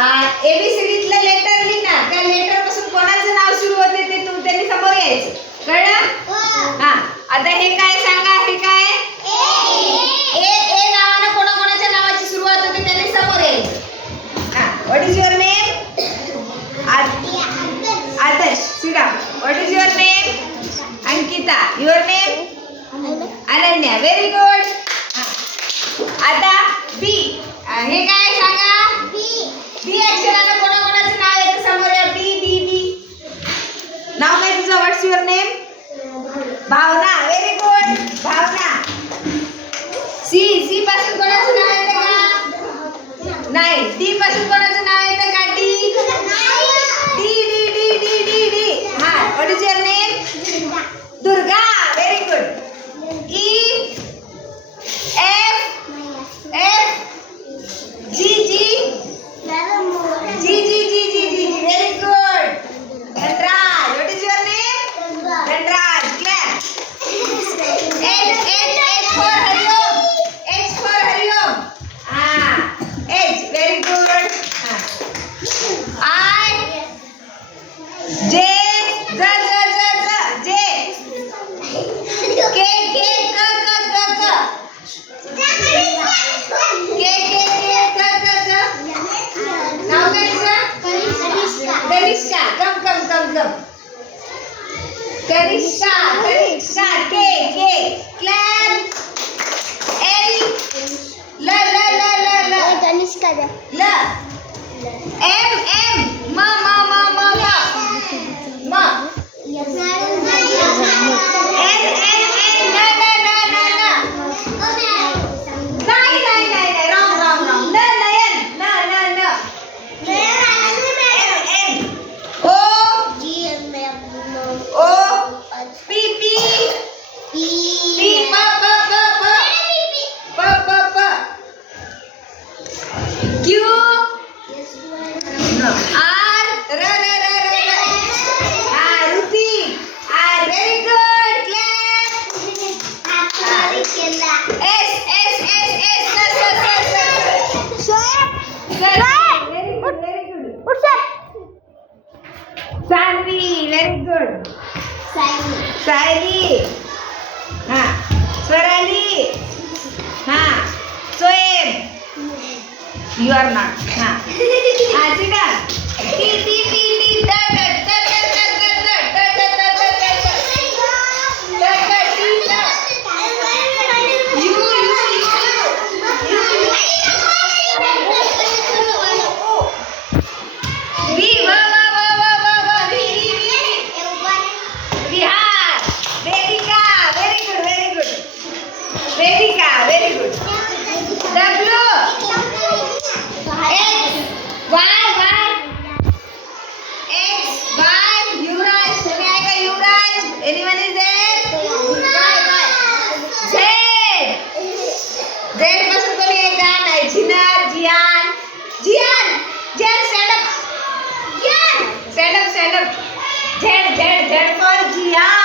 एबीसीडीतलं letter लिह ना. त्या लेटर पासून कोणाचं नाव सुरू होते ते तू त्यांनी समोर यायचं. कळलं? हां. आता हे काय सांगा, हे काय? ए नावानं कोणाच्या नावाची सुरुवात होते त्यांनी समोर यायचं. हां. What is your name? Adarsh. Sit down. What is your name? Ankita. Your name? Ananya. Very good. आता बी. हे काय सांगा? बी अक्षरानं कोणाचं नाव येतं समोर या? बी. नाव काय तुझं? What's your name? Bhavana. Very good. Bhavana. C पासून कोणाचं नाव येतं का? नाही. डी पासून कोणाचं नाव येतं का? डी. हां. What is your name? Durga. Very good. E. F. G. Very good. Dhanraj. What is your name? Dhanraj. Clap. H for Hariom. H for Hariom. H. Very good. I. J. J. J. K. Now Karishka. Come. Karishka. K. Clap. L. L. Tanishka. L. M. Ma. Sanvi, very good. Saili. Swarali. Soeb. You are not. Sita. T. Vedika, very good. W. X. Y. X. Y. Yuvraj. Kone aayega Yuvraj? Anyone is there? Y. Z. Z pasun kone aayega? Nahi. Jinar. Jian. Stand up. Stand up. Z for Jian.